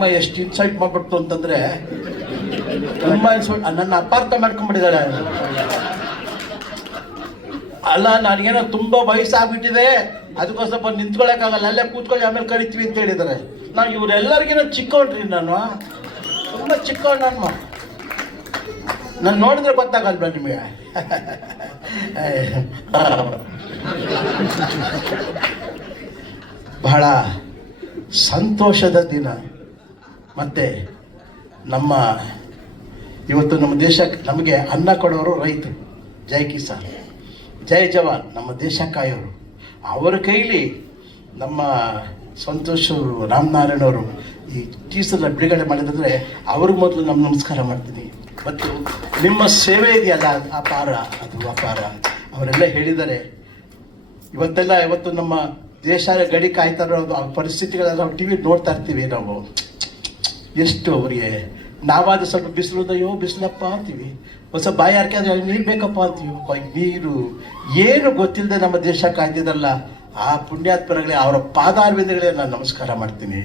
Cinema ಎಷ್ಟು insult ಮಾಡ್ಬಿಟ್ಟು ಅಂತಂದ್ರೆ ತುಂಬಾ ಇನ್ಸಲ್ಟ್ ನನ್ನ ಅಪಾರ್ಥ ಮಾಡ್ಕೊಂಡ್ಬಿಟ್ಟಿದ್ದಾಳೆ ಅಲ್ಲ, ನನಗೇನೋ ತುಂಬಾ ವಯಸ್ಸಾಗ್ಬಿಟ್ಟಿದೆ. ಅದಕ್ಕೋಸ್ಕರ ಬಂದು ನಿಂತ್ಕೊಳಕ್ಕಾಗಲ್ಲ. ಅಲ್ಲೇ ಕೂತ್ಕೊಳ್ಳಿ, ಆಮೇಲೆ ಕರಿತೀವಿ ಅಂತ ಹೇಳಿದ್ದಾರೆ. ನಾನು ಇವರೆಲ್ಲರಿಗಿನ ಚಿಕ್ಕವನ್ರಿ ನಾನು. ತುಂಬಾ ಚಿಕ್ಕವನ್ ನಾನು. ನಾನು ನೋಡಿದ್ರೆ ಗೊತ್ತಾಗಲ್ಲ ನಿಮಗೆ. ಬಹಳ ಸಂತೋಷದ ದಿನ. ಮತ್ತೆ ನಮ್ಮ ಇವತ್ತು ನಮ್ಮ ದೇಶಕ್ಕೆ ನಮಗೆ ಅನ್ನ ಕೊಡೋರು ರೈತರು. ಜೈ ಕಿಸಾನ್. ಜೈ ಜವಾನ್. ನಮ್ಮ ದೇಶ ಕಾಯೋರು. ಅವರ ಕೈಲಿ ನಮ್ಮ ಸಂತೋಷ್ ರಾಮನಾರಾಯಣ ಅವರು ಈ ಟೀಸರ್ನ ಬಿಡುಗಡೆ ಮಾಡಿದ್ರೆ ಅವ್ರಿಗೆ ಮೊದಲು ನಮ್ಮ ನಮಸ್ಕಾರ ಮಾಡ್ತೀನಿ. ಮತ್ತು ನಿಮ್ಮ ಸೇವೆ ಇದೆಯಲ್ಲ, ಅಪಾರ ಅದು ಅಪಾರ ಅವರೆಲ್ಲ ಹೇಳಿದ್ದಾರೆ. ಇವತ್ತೆಲ್ಲ, ಇವತ್ತು ನಮ್ಮ ದೇಶ ಗಡಿ ಕಾಯ್ತಾ ಅದು ಆ ಪರಿಸ್ಥಿತಿಗಳೆಲ್ಲ ನಾವು ಟಿ ವಿ ನೋಡ್ತಾ ಇರ್ತೀವಿ ನಾವು. ಎಷ್ಟು ಅವರಿಗೆ, ನಾವಾದ್ರೆ ಸ್ವಲ್ಪ ಬಿಸಿಲು ಅಯ್ಯೋ ಬಿಸಿಲಪ್ಪ ಅಂತೀವಿ. ಒಂದು ಸ್ವಲ್ಪ ಬಾಯಿ ಹಾಕಿ ಅದ್ರಲ್ಲಿ ನೀರು ಬೇಕಪ್ಪ ಅಂತೀವಿ. ನೀರು ಏನು ಗೊತ್ತಿಲ್ಲದೆ ನಮ್ಮ ದೇಶ ಕಾಯ್ದಿದಲ್ಲ ಆ ಪುಣ್ಯಾತ್ಮರಗಳೇ, ಅವರ ಪಾದಾರ್ವಿಂದಗಳೇ ನಾನು ನಮಸ್ಕಾರ ಮಾಡ್ತೀನಿ.